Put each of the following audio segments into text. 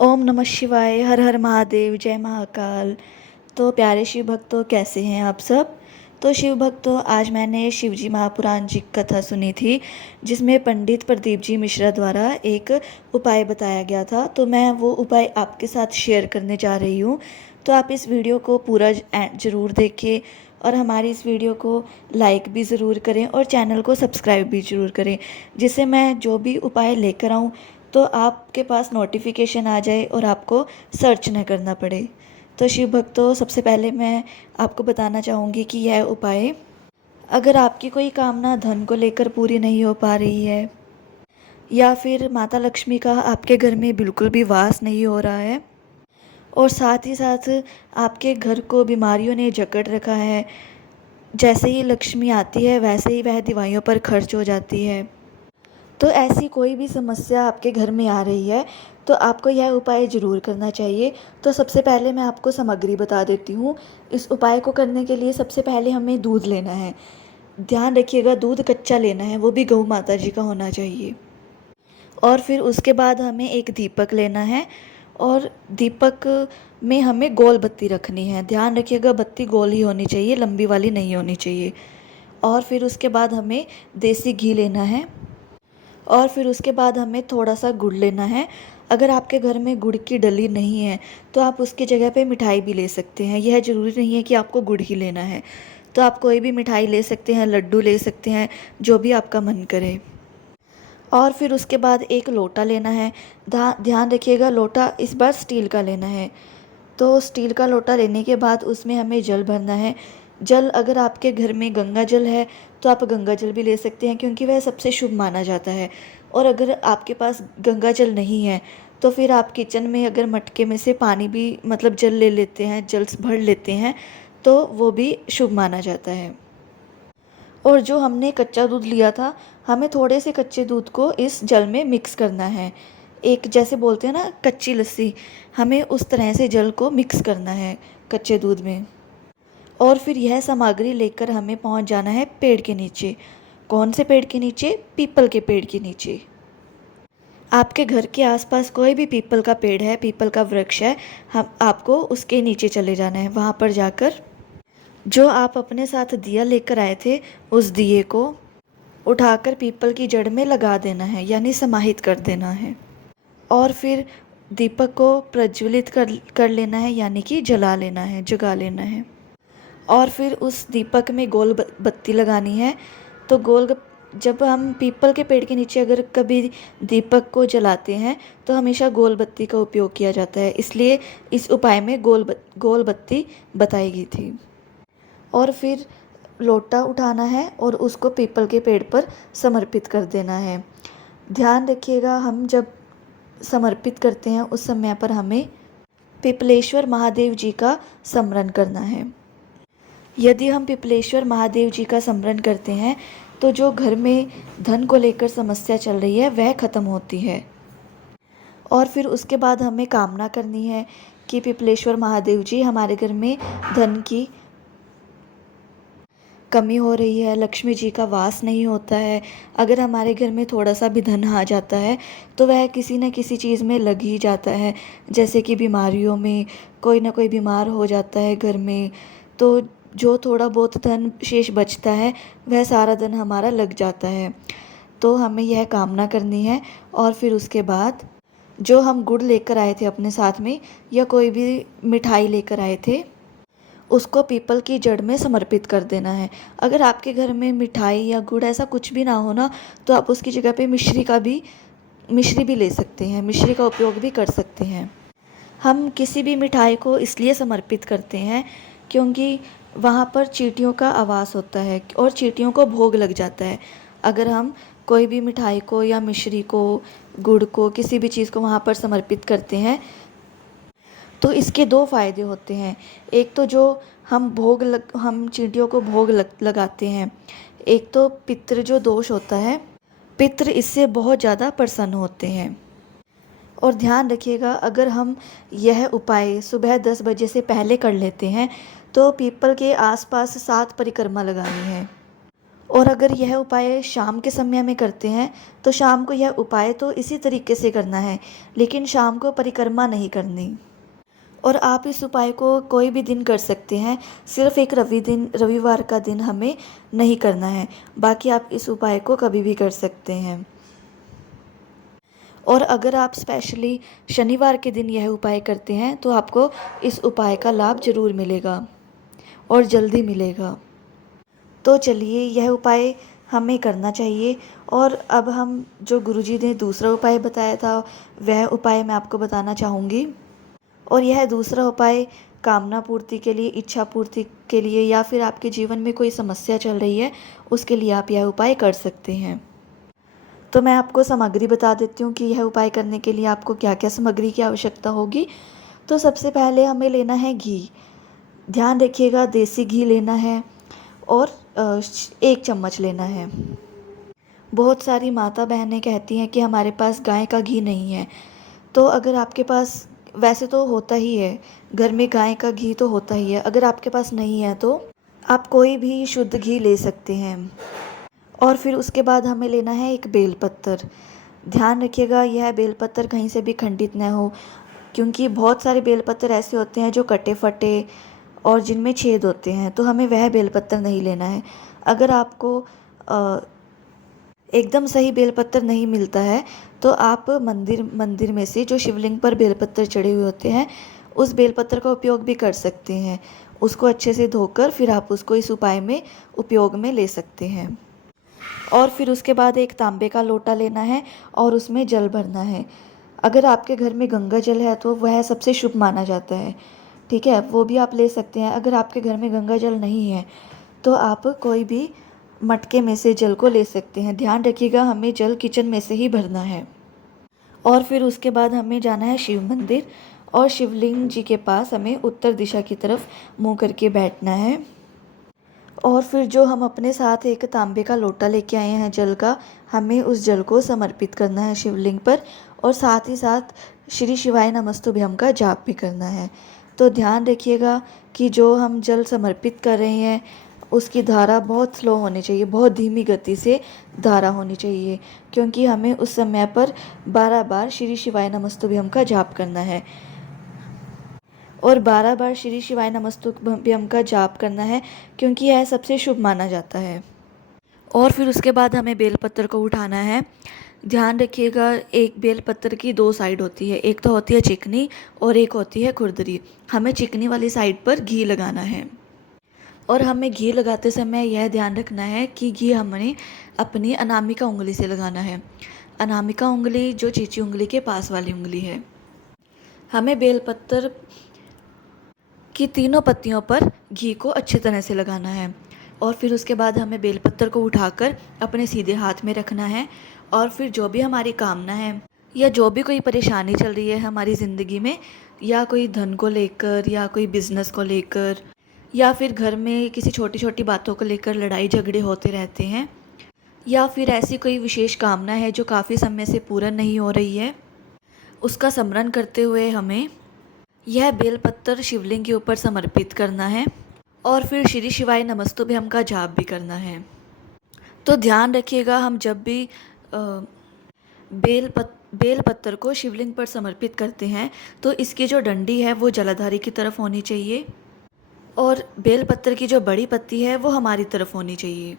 ओम नमः शिवाय, हर हर महादेव, जय महाकाल। तो प्यारे शिव भक्तों, कैसे हैं आप सब। तो शिव भक्तों, आज मैंने शिवजी महापुराण जी की कथा सुनी थी, जिसमें पंडित प्रदीप जी मिश्रा द्वारा एक उपाय बताया गया था। तो मैं वो उपाय आपके साथ शेयर करने जा रही हूँ। तो आप इस वीडियो को पूरा ज़रूर देखें और हमारी इस वीडियो को लाइक भी ज़रूर करें और चैनल को सब्सक्राइब भी ज़रूर करें, जिससे मैं जो भी उपाय लेकर आऊँ तो आपके पास नोटिफिकेशन आ जाए और आपको सर्च न करना पड़े। तो शिव भक्तों, सबसे पहले मैं आपको बताना चाहूँगी कि यह उपाय, अगर आपकी कोई कामना धन को लेकर पूरी नहीं हो पा रही है, या फिर माता लक्ष्मी का आपके घर में बिल्कुल भी वास नहीं हो रहा है, और साथ ही साथ आपके घर को बीमारियों ने जकड़ रखा है, जैसे ही लक्ष्मी आती है वैसे ही वह दवाइयों पर खर्च हो जाती है, तो ऐसी कोई भी समस्या आपके घर में आ रही है तो आपको यह उपाय ज़रूर करना चाहिए। तो सबसे पहले मैं आपको सामग्री बता देती हूँ। इस उपाय को करने के लिए सबसे पहले हमें दूध लेना है। ध्यान रखिएगा, दूध कच्चा लेना है, वो भी गौ माता जी का होना चाहिए। और फिर उसके बाद हमें एक दीपक लेना है, और दीपक में हमें गोल बत्ती रखनी है। ध्यान रखिएगा, बत्ती गोल ही होनी चाहिए, लंबी वाली नहीं होनी चाहिए। और फिर उसके बाद हमें देसी घी लेना है, और फिर उसके बाद हमें थोड़ा सा गुड़ लेना है। अगर आपके घर में गुड़ की डली नहीं है तो आप उसकी जगह पे मिठाई भी ले सकते हैं। यह ज़रूरी नहीं है कि आपको गुड़ ही लेना है, तो आप कोई भी मिठाई ले सकते हैं, लड्डू ले सकते हैं, जो भी आपका मन करे। और फिर उसके बाद एक लोटा लेना है। ध्यान रखिएगा, लोटा इस बार स्टील का लेना है। तो स्टील का लोटा लेने के बाद उसमें हमें जल भरना है। जल, अगर आपके घर में गंगा जल है तो आप गंगा जल भी ले सकते हैं, क्योंकि वह सबसे शुभ माना जाता है। और अगर आपके पास गंगा जल नहीं है तो फिर आप किचन में अगर मटके में से पानी भी, मतलब जल ले लेते हैं, जल भर लेते हैं, तो वो भी शुभ माना जाता है। और जो हमने कच्चा दूध लिया था, हमें थोड़े से कच्चे दूध को इस जल में मिक्स करना है। एक, जैसे बोलते हैं ना कच्ची लस्सी, हमें उस तरह से जल को मिक्स करना है कच्चे दूध में। और फिर यह सामग्री लेकर हमें पहुंच जाना है पेड़ के नीचे। कौन से पेड़ के नीचे? पीपल के पेड़ के नीचे। आपके घर के आसपास कोई भी पीपल का पेड़ है, पीपल का वृक्ष है, हम आपको उसके नीचे चले जाना है। वहाँ पर जाकर जो आप अपने साथ दिया लेकर आए थे, उस दिए को उठाकर पीपल की जड़ में लगा देना है, यानी समाहित कर देना है। और फिर दीपक को प्रज्वलित कर लेना है, यानी कि जला लेना है, जगा लेना है। और फिर उस दीपक में गोल बत्ती लगानी है। तो जब हम पीपल के पेड़ के नीचे अगर कभी दीपक को जलाते हैं तो हमेशा गोल बत्ती का उपयोग किया जाता है, इसलिए इस उपाय में गोल बत्ती बताई गई थी। और फिर लोटा उठाना है और उसको पीपल के पेड़ पर समर्पित कर देना है। ध्यान रखिएगा, हम जब समर्पित करते हैं उस समय पर हमें पिपलेश्वर महादेव जी का स्मरण करना है। यदि हम पिपलेश्वर महादेव जी का स्मरण करते हैं तो जो घर में धन को लेकर समस्या चल रही है वह खत्म होती है। और फिर उसके बाद हमें कामना करनी है कि पिपलेश्वर महादेव जी, हमारे घर में धन की कमी हो रही है, लक्ष्मी जी का वास नहीं होता है। अगर हमारे घर में थोड़ा सा भी धन आ जाता है तो वह किसी न किसी चीज़ में लग ही जाता है, जैसे कि बीमारियों में, कोई ना कोई बीमार हो जाता है घर में, तो जो थोड़ा बहुत धन शेष बचता है वह सारा धन हमारा लग जाता है। तो हमें यह कामना करनी है। और फिर उसके बाद जो हम गुड़ लेकर आए थे अपने साथ में, या कोई भी मिठाई लेकर आए थे, उसको पीपल की जड़ में समर्पित कर देना है। अगर आपके घर में मिठाई या गुड़ ऐसा कुछ भी ना हो ना, तो आप उसकी जगह पे मिश्री भी ले सकते हैं, मिश्री का उपयोग भी कर सकते हैं। हम किसी भी मिठाई को इसलिए समर्पित करते हैं क्योंकि वहाँ पर चींटियों का आवास होता है और चींटियों को भोग लग जाता है। अगर हम कोई भी मिठाई को या मिश्री को, गुड़ को, किसी भी चीज़ को वहाँ पर समर्पित करते हैं तो इसके दो फायदे होते हैं। एक तो जो हम चींटियों को भोग लगाते हैं, एक तो पितृ जो दोष होता है, पितृ इससे बहुत ज़्यादा प्रसन्न होते हैं। और ध्यान रखिएगा, अगर हम यह उपाय सुबह 10 बजे से पहले कर लेते हैं तो पीपल के आसपास 7 परिक्रमा लगानी है। और अगर यह उपाय शाम के समय में करते हैं तो शाम को यह उपाय तो इसी तरीके से करना है, लेकिन शाम को परिक्रमा नहीं करनी। और आप इस उपाय को कोई भी दिन कर सकते हैं, सिर्फ एक रविवार का दिन हमें नहीं करना है, बाकी आप इस उपाय को कभी भी कर सकते हैं। और अगर आप स्पेशली शनिवार के दिन यह उपाय करते हैं तो आपको इस उपाय का लाभ ज़रूर मिलेगा और जल्दी मिलेगा। तो चलिए, यह उपाय हमें करना चाहिए। और अब हम जो गुरुजी ने दूसरा उपाय बताया था वह उपाय मैं आपको बताना चाहूँगी। और यह दूसरा उपाय कामना पूर्ति के लिए, इच्छा पूर्ति के लिए, या फिर आपके जीवन में कोई समस्या चल रही है उसके लिए आप यह उपाय कर सकते हैं। तो मैं आपको सामग्री बता देती हूँ कि यह उपाय करने के लिए आपको क्या क्या सामग्री की आवश्यकता होगी। तो सबसे पहले हमें लेना है घी। ध्यान रखिएगा, देसी घी लेना है और 1 चम्मच लेना है। बहुत सारी माता बहनें कहती हैं कि हमारे पास गाय का घी नहीं है। तो अगर आपके पास, वैसे तो होता ही है, घर में गाय का घी तो होता ही है, अगर आपके पास नहीं है तो आप कोई भी शुद्ध घी ले सकते हैं। और फिर उसके बाद हमें लेना है एक बेलपत्र। ध्यान रखिएगा, यह बेलपत्र कहीं से भी खंडित न हो, क्योंकि बहुत सारे बेलपत्र ऐसे होते हैं जो कटे फटे और जिनमें छेद होते हैं, तो हमें वह बेलपत्र नहीं लेना है। अगर आपको एकदम सही बेलपत्र नहीं मिलता है तो आप मंदिर में से जो शिवलिंग पर बेलपत्र चढ़े हुए होते हैं उस बेलपत्र का उपयोग भी कर सकते हैं। उसको अच्छे से धोकर फिर आप उसको इस उपाय में उपयोग में ले सकते हैं। और फिर उसके बाद एक तांबे का लोटा लेना है और उसमें जल भरना है। अगर आपके घर में गंगा जल है तो वह सबसे शुभ माना जाता है, ठीक है, वो भी आप ले सकते हैं। अगर आपके घर में गंगा जल नहीं है तो आप कोई भी मटके में से जल को ले सकते हैं। ध्यान रखिएगा, हमें जल किचन में से ही भरना है। और फिर उसके बाद हमें जाना है शिव मंदिर और शिवलिंग जी के पास हमें उत्तर दिशा की तरफ मुँह करके बैठना है। और फिर जो हम अपने साथ एक तांबे का लोटा लेके आए हैं जल का, हमें उस जल को समर्पित करना है शिवलिंग पर, और साथ ही साथ श्री शिवाय नमस्तुभ्यम का जाप भी करना है। तो ध्यान रखिएगा कि जो हम जल समर्पित कर रहे हैं उसकी धारा बहुत स्लो होनी चाहिए, बहुत धीमी गति से धारा होनी चाहिए, क्योंकि हमें उस समय पर 12 बार श्री शिवाय नमस्तुभ्यम का जाप करना है। और 12 बार श्री शिवाय नमस्तुभ्यम का जाप करना है, क्योंकि यह सबसे शुभ माना जाता है। और फिर उसके बाद हमें बेलपत्र को उठाना है। ध्यान रखिएगा, एक बेलपत्र की 2 साइड होती है, एक तो होती है चिकनी और एक होती है खुरदरी। हमें चिकनी वाली साइड पर घी लगाना है। और हमें घी लगाते समय यह ध्यान रखना है कि घी हमने अपनी अनामिका उंगली से लगाना है। अनामिका उंगली जो चीची उंगली के पास वाली उंगली है। हमें बेलपत्र की तीनों पत्तियों पर घी को अच्छी तरह से लगाना है। और फिर उसके बाद हमें बेलपत्र को उठाकर अपने सीधे हाथ में रखना है। और फिर जो भी हमारी कामना है या जो भी कोई परेशानी चल रही है हमारी ज़िंदगी में, या कोई धन को लेकर या कोई बिज़नेस को लेकर या फिर घर में किसी छोटी छोटी बातों को लेकर लड़ाई झगड़े होते रहते हैं, या फिर ऐसी कोई विशेष कामना है जो काफ़ी समय से पूर्ण नहीं हो रही है, उसका स्मरण करते हुए हमें यह बेलपत्र शिवलिंग के ऊपर समर्पित करना है। और फिर श्री शिवाय नमस्तुभ्यम का जाप भी करना है। तो ध्यान रखिएगा, हम जब भी बेलपत्र को शिवलिंग पर समर्पित करते हैं तो इसकी जो डंडी है वो जलाधारी की तरफ होनी चाहिए और बेलपत्र की जो बड़ी पत्ती है वो हमारी तरफ होनी चाहिए,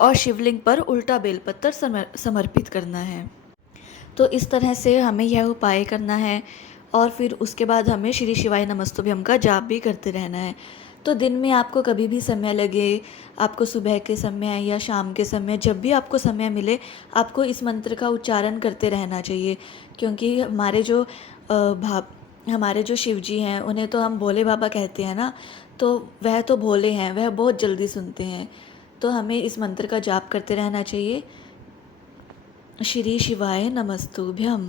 और शिवलिंग पर उल्टा बेलपत्र समर्पित करना है। तो इस तरह से हमें यह उपाय करना है। और फिर उसके बाद हमें श्री शिवाय नमस्तुभ्यम का जाप भी करते रहना है। तो दिन में आपको कभी भी समय लगे, आपको सुबह के समय या शाम के समय, जब भी आपको समय मिले, आपको इस मंत्र का उच्चारण करते रहना चाहिए, क्योंकि हमारे जो शिव जी हैं उन्हें तो हम भोले बाबा कहते हैं ना, तो वह तो भोले हैं, वह बहुत जल्दी सुनते हैं। तो हमें इस मंत्र का जाप करते रहना चाहिए, श्री शिवाय नमस्तुभ्यम।